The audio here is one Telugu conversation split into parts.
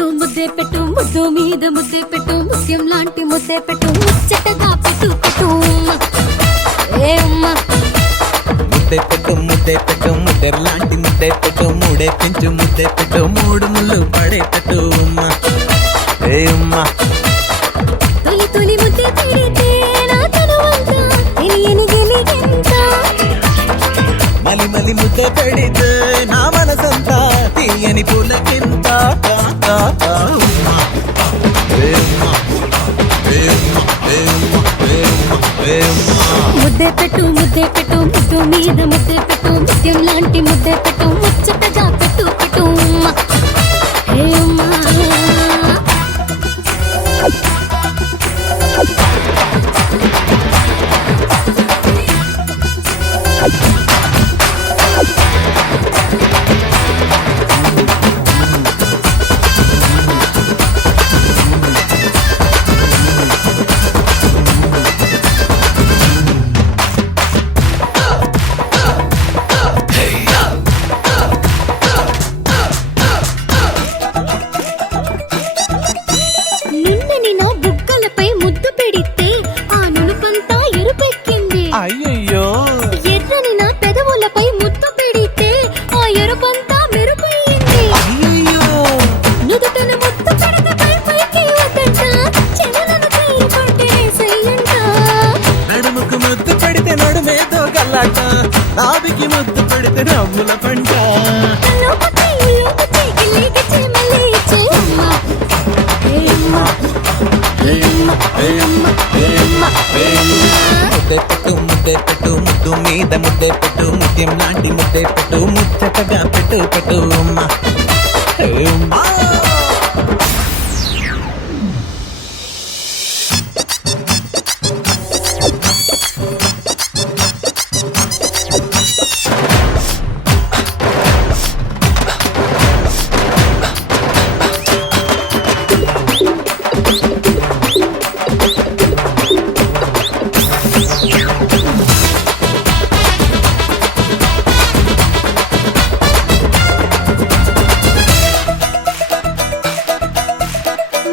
పెట్టు ముద్దే పెట్టు ముద్దు మీద ముద్దే పెట్టు ముత్యం లాంటి ముద్దే పెట్టు ముచ్చటగా పెట్టు పెట్టు ఏ అమ్మా ముద్దే పెట్టు ముద్దెర్ లాంటి ముద్దే పెట్టు మూడే పెంచు ముద్దే పెట్టు మూడు ముళ్ళు పడేటట్టు ఉమ్మా ఏ ఉమ్మా తొలి తొలి ముద్దే పెడితే నా తనువంతా తెలియని గెలిగెంత మలి మలి ముద్ద పెడితే నా మనసంతా తీయని పూలకింత ఉమ్మా ఏ ఉమ్మా ఏ ఉమ్మా ఏ ఉమ్మా ఏ ఉమ్మా ఏ ఉమ్మా ముద్దే పెట్టు ముద్దు మీద ముద్దే పెట్టు ముత్యం లాంటి ముద్దే పెట్టు ముచ్చటగా పెట్టు పెట్టు ఉమ్మా హే ఉమ్మా నిన్నని నా బుగ్గలపై ముద్దు పెడితే ఆ నునుపంతా ఎరుపెక్కింది అయ్యయ్యో ఎర్రని నా పెదవులపై ముద్దు పెడితే ఆ ఎరుపంతా మెరుపయ్యింది అయ్యయ్యో నుదుటన ముద్దు పెడితే పైకి వద్దంట చెవులను తీయకుంటే సయ్యంట నడుముకు ముద్దు పెడితే నడుమేదో గల్లాట నాభికి ముద్దు పెడితే నవ్వుల పంట లోపతి గిల్లిగిచ్చే మళ్ళీ ఇచ్చే అమ్మా హే అమ్మా హే అమ్మా హే అమ్మా హే అమ్మా హే అమ్మా ముద్దే పెట్టు ముద్దు మీద ముద్దే పెట్టు ముత్యం లాంటి ముద్దే పెట్టు ముచ్చటగా పెట్టు ఉమ్మా ఏ ఉమ్మా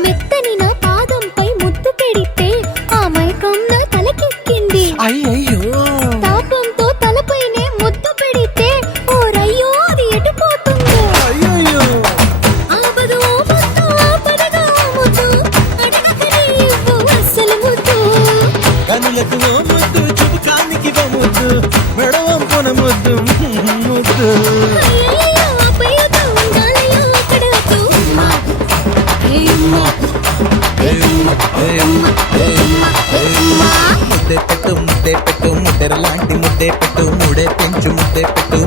మెత్తని నా పాదంపై ముద్దు పెడితే ఆ మైకం నా తలకెక్కింది అయ్యయ్యో తాపంతో తలపైనే ముద్దు పెడితే ఓ రయ్యో అది ఎటుపోతుందో అయ్యయ్యో ఆపదు ఓ ముద్దు ఆపదగా ముద్దు అడగకనే ఇవ్వు అస్సలు ముద్దు కనులకు ఓ ముద్దు చుబుకానికి ఓ ముద్దు మెడవంపున ముద్దు ముద్దు అయ్యయ్యో ఆపయ్యతో ఉండాలయ్యో అక్కడ వద్దు అమ్మా హే అమ్మా హే అమ్మా హే అమ్మా హే అమ్మా హే అమ్మా ముద్దే పెట్టు ముద్దెర లాంటి ముద్దే పెట్టు మూడే పెంచు ముద్దే పెట్టు